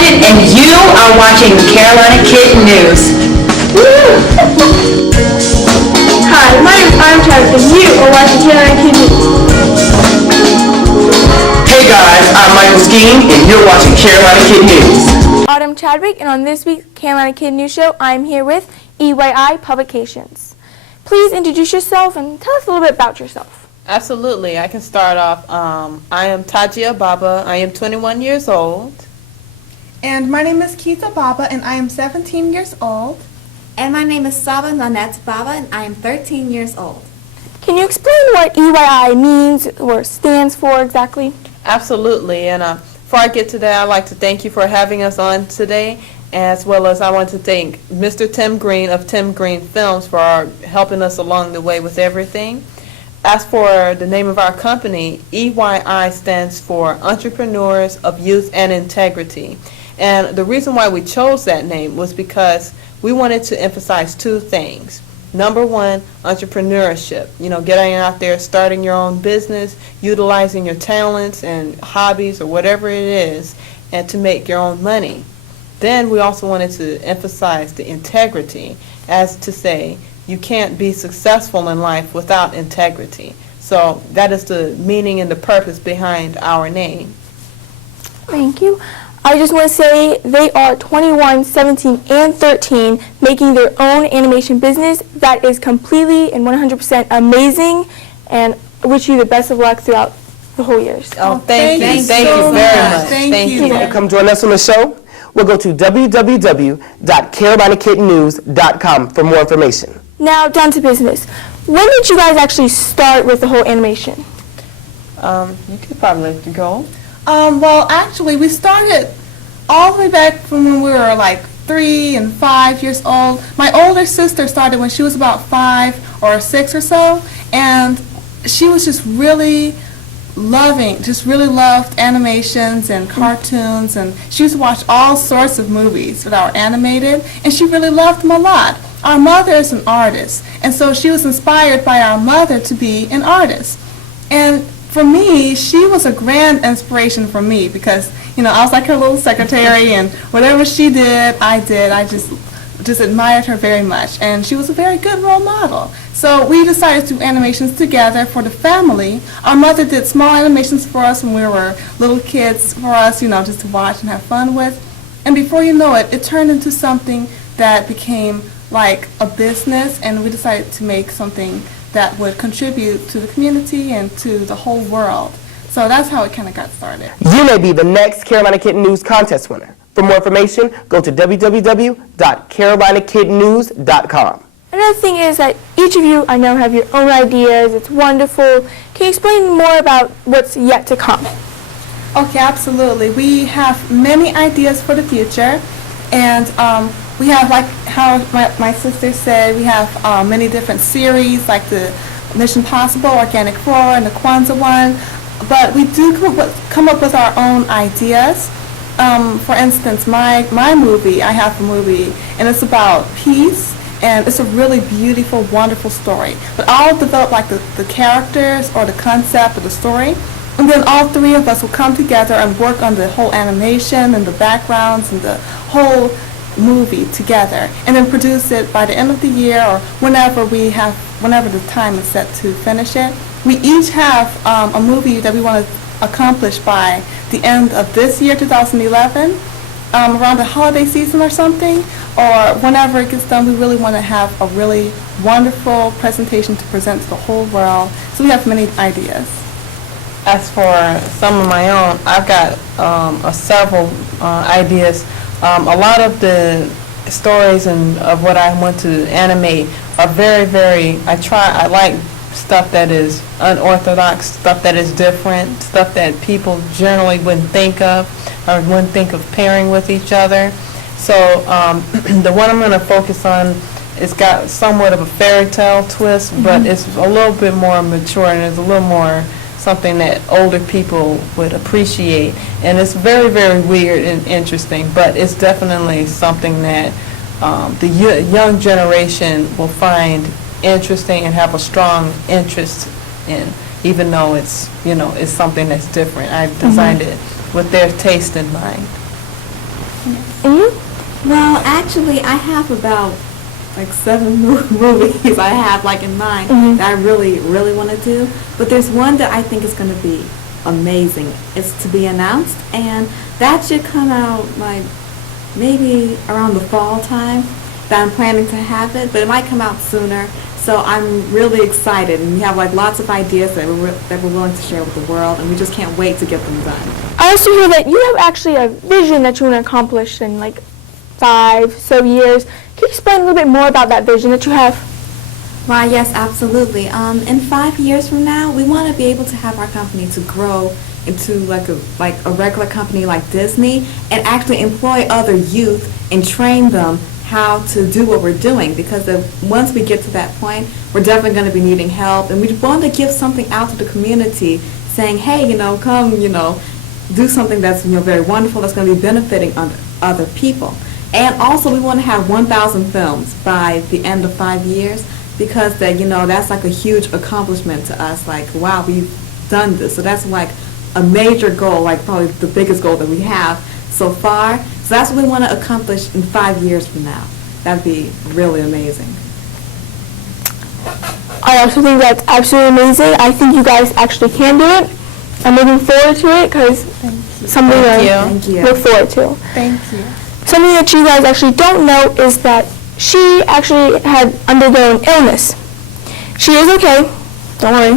Sargent, and you are watching Carolina Kid News. Hi, my name is Autumn Chadwick, and you are watching Carolina Kid News. Hey guys, I'm Michael Skeen, and you're watching Carolina Kid News. Autumn Chadwick, and on this week's Carolina Kid News Show, I'm here with EYI Publications. Please introduce yourself and tell us a little bit about yourself. Absolutely. I can start off. I am Tajia Baba. I am 21 years old. And my name is Keitha Baba, and I am 17 years old. And my name is Saba Nanette Baba, and I am 13 years old. Can you explain what EYI means or stands for exactly? Absolutely. And before I get to that, I'd like to thank you for having us on today, as well as I want to thank Mr. Tim Green of Tim Green Films for helping us along the way with everything. As for the name of our company, EYI stands for Entrepreneurs of Youth and Integrity. And the reason why we chose that name was because we wanted to emphasize two things. Number one, entrepreneurship. Getting out there, starting your own business, utilizing your talents and hobbies or whatever it is, and to make your own money. Then we also wanted to emphasize the integrity, as to say, you can't be successful in life without integrity. So that is the meaning and the purpose behind our name. Thank you. I just want to say they are 21, 17, and 13 making their own animation business that is completely and 100% amazing, and I wish you the best of luck throughout the whole year. Oh, thank you. Thank so you very much. Thank you. To come join us on the show, we'll go to www.carolinakidnews.com for more information. Now, down to business. When did you guys actually start with the whole animation? You could probably let you go. Well, actually, we started all the way back from when we were like 3 and 5 years old. My older sister started when she was about 5 or 6 or so, and she was just really loved animations and cartoons, and she used to watch all sorts of movies that were animated, and she really loved them a lot. Our mother is an artist, and so she was inspired by our mother to be an artist. And for me, she was a grand inspiration for me because, I was like her little secretary, and whatever she did, I did. I just admired her very much, and she was a very good role model. So we decided to do animations together for the family. Our mother did small animations for us when we were little kids for us, just to watch and have fun with. And before you know it, it turned into something that became like a business, and we decided to make something that would contribute to the community and to the whole world. So that's how it kind of got started. You may be the next Carolina Kid News contest winner. For more information, go to www.carolinakidnews.com. Another thing is that each of you, I know, have your own ideas. It's wonderful. Can you explain more about what's yet to come? Okay, absolutely. We have many ideas for the future, and we have, like how my sister said, we have many different series, like the Mission Possible, Organic Flora, and the Kwanzaa one. But we do come up with our own ideas. For instance, my movie, I have a movie, and it's about peace, and it's a really beautiful, wonderful story. But I'll develop like the characters or the concept of the story, and then all three of us will come together and work on the whole animation and the backgrounds and the whole movie together, and then produce it by the end of the year or whenever the time is set to finish it. We each have a movie that we want to accomplish by the end of this year, 2011, around the holiday season or something, or whenever it gets done. We really want to have a really wonderful presentation to present to the whole world. So we have many ideas. As for some of my own, I've got several ideas. A lot of the stories and of what I want to animate are very, I like stuff that is unorthodox, stuff that is different, stuff that people generally wouldn't think of or wouldn't think of pairing with each other. So the one I'm going to focus on, it's got somewhat of a fairy tale twist, but it's a little bit more mature, and it's a little more something that older people would appreciate. And it's very, very weird and interesting, but it's definitely something that the young generation will find interesting and have a strong interest in, even though it's, it's something that's different. I've designed it with their taste in mind. And you? Well, actually, I have about like 7 movies I have like in mind that I really, really want to do. But there's one that I think is going to be amazing. It's to be announced, and that should come out like maybe around the fall time that I'm planning to have it, but it might come out sooner. So I'm really excited, and we have like lots of ideas that we're willing to share with the world, and we just can't wait to get them done. I also hear that you have actually a vision that you want to accomplish in like 5 so years. Can you explain a little bit more about that vision that you have? Why, yes, absolutely. In 5 years from now, we want to be able to have our company to grow into like a regular company like Disney, and actually employ other youth and train them how to do what we're doing, because once we get to that point, we're definitely going to be needing help, and we want to give something out to the community saying, hey, come, do something that's, very wonderful, that's going to be benefiting other people. And also we want to have 1,000 films by the end of 5 years, because that's like a huge accomplishment to us, like, wow, we've done this. So that's like a major goal, like probably the biggest goal that we have so far. So that's what we want to accomplish in 5 years from now. That'd be really amazing. I also think that's absolutely amazing. I think you guys actually can do it. I'm looking forward to it because something Thank to you. look forward to. Thank you. Something that you guys actually don't know is that she actually had undergone illness. She is okay, don't worry.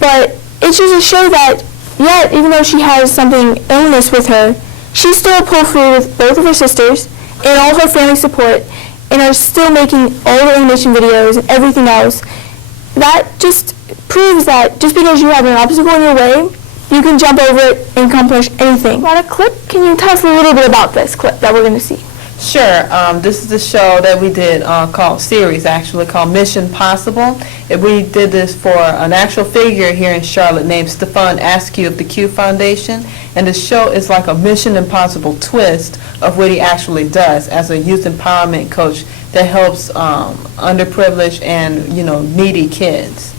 But it's just to show that, yet, even though she has something illness with her, she still pulled through with both of her sisters and all her family support, and are still making all the animation videos and everything else. That just proves that just because you have an obstacle in your way, you can jump over it and accomplish anything. Got a clip? Can you tell us a little bit about this clip that we're going to see? Sure. This is the show that we did series called Mission Possible. We did this for an actual figure here in Charlotte named Stefan Askew of the Q Foundation, and the show is like a Mission Impossible twist of what he actually does as a youth empowerment coach that helps underprivileged and needy kids.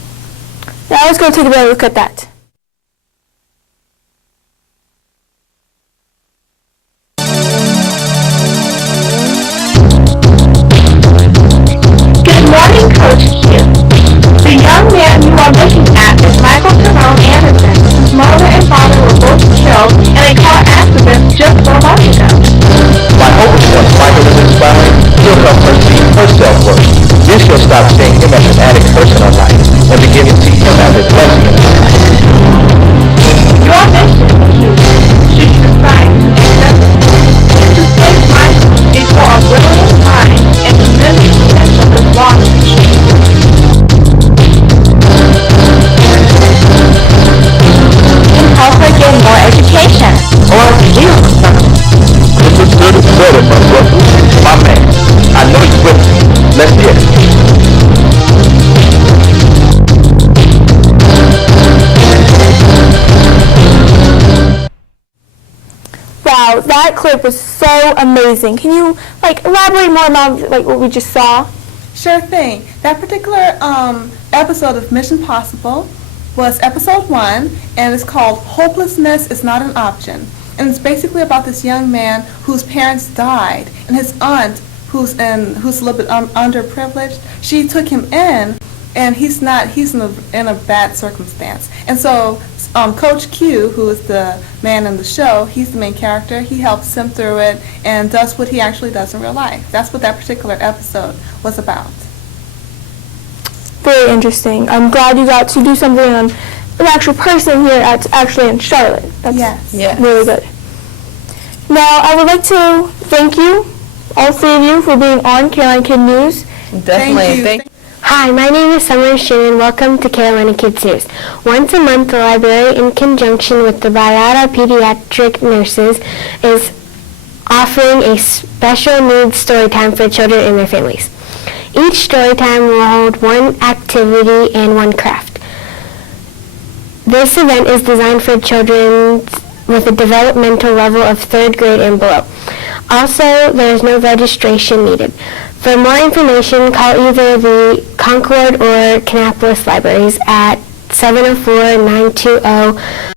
Now let's go take a better look at that. Good morning, Coach Q. The young man you are looking at is Michael Jerome Anderson, whose mother and father were both killed in a car accident just 4 months ago. My hope is once Michael is inspired, he'll come first seeing her self-worth. This will stop seeing him as an addict person on life and begin to see him as a blessing in his life. Your mission, Q, should you decide to accept it, is to save Michael before a brilliant mind and the many potential is lost. Help her get more education. Or you. This is good as better, my brother. My man, I know you're with me. Let's get it. Wow, that clip was so amazing. Can you elaborate more about what we just saw? Sure thing. That particular episode of Mission Possible was episode 1, and it's called Hopelessness is Not an Option. And it's basically about this young man whose parents died, and his aunt, who's a little bit underprivileged, she took him in, and he's in a bad circumstance. And so Coach Q, who is the man in the show, he's the main character. He helps him through it and does what he actually does in real life. That's what that particular episode was about. Very interesting. I'm glad you got to do something on an actual person here actually in Charlotte. That's Yes. really good. Now, I would like to thank you, all 3 of you, for being on Carolina Kid News. Definitely. Thank you. Hi, my name is Summer Shin, and welcome to Carolina Kids News. Once a month, the library, in conjunction with the Vallarta Pediatric Nurses, is offering a special needs story time for children and their families. Each story time will hold 1 activity and 1 craft. This event is designed for children with a developmental level of 3rd grade and below. Also, there is no registration needed. For more information, call either the Concord or Kannapolis libraries at 704-920